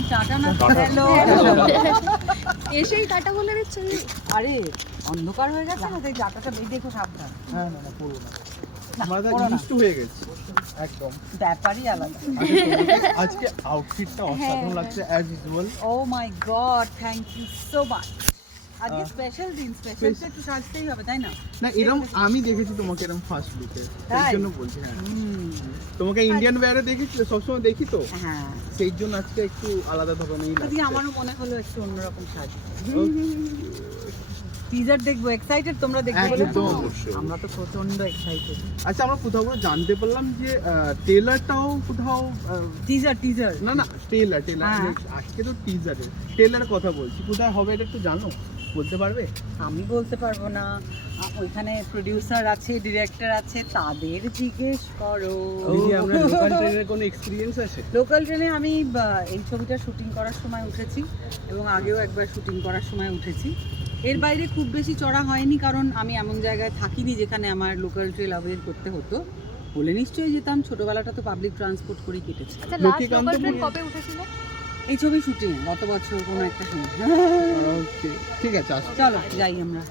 এই টাটা না হ্যালো এসেই টাটা বলে দিচ্ছে। আরে অন্ধকার হয়ে গেছে না তাই টাটাটা দেখো সাবধান। হ্যাঁ না পুরো না আমরা তো করো না। ইউজ টু হয়ে গেছি একদম। ব্যাপারই আলাদা। আজকে আউটফিটটা অসাধারণ লাগছে as usual. Oh my god thank you so much. আজকে স্পেশাল দিন, স্পেশাল তো একটু সাজতেই হবে তাই না? না এরকম আমি দেখেছি তোমাকে এরকম ফার্স্ট লুকে, সেই তাই? জন্য বলছি। হ্যাঁ হুম, তোমাকে ইন্ডিয়ান ওয়্যারে দেখেছি, সবসময় দেখি তো, হ্যাঁ সেই জন্য আজকে একটু আলাদা ধরনের আজকে আমারও মনে হলো একটু অন্যরকম সাজ। টিজার দেখবো, এক্সাইটেড তোমরা দেখবে বলে তো? একদম। আমরা তো প্রচন্ড এক্সাইটেড। আচ্ছা আমরা কোথাও কোথাও জানতে পারলাম যে ট্রেলারটাও কোথাও টিজার টিজার না না ট্রেলার হ্যাঁ। আজকে তো টিজারে ট্রেলার কথা বলছি, কোথায় হবে এটা একটু জানো, বলতে পারবে? আমি বলতে পারবো না, ওইখানে প্রোডিউসার আছে, ডিরেক্টর আছে, তাদের জিজ্ঞেস করো। দিদি আপনার লোকাল ট্রেনের কোনো এক্সপিরিয়েন্স আছে? লোকাল ট্রেনে আমি এই ছবিটা শুটিং করার সময় উঠেছি এবং আগেও একবার শুটিং করার সময় উঠেছি। এর বাইরে খুব বেশি চড়া হয়নি, কারণ আমি এমন জায়গায় থাকিনি যেখানে আমার লোকাল ট্রেন অ্যাভয়েড করতে হতো। বলে নিশ্চয়ই যেতাম, ছোটবেলাটা তো পাবলিক ট্রান্সপোর্ট করেই কেটেছে। আচ্ছা last Lakshmikanta local train Puri- কবে উঠেছিল? এই ছবি শুটিং গত বছর কোনো একটা সময়। ওকে ঠিক আছে আসো। চলো যাই আমরা।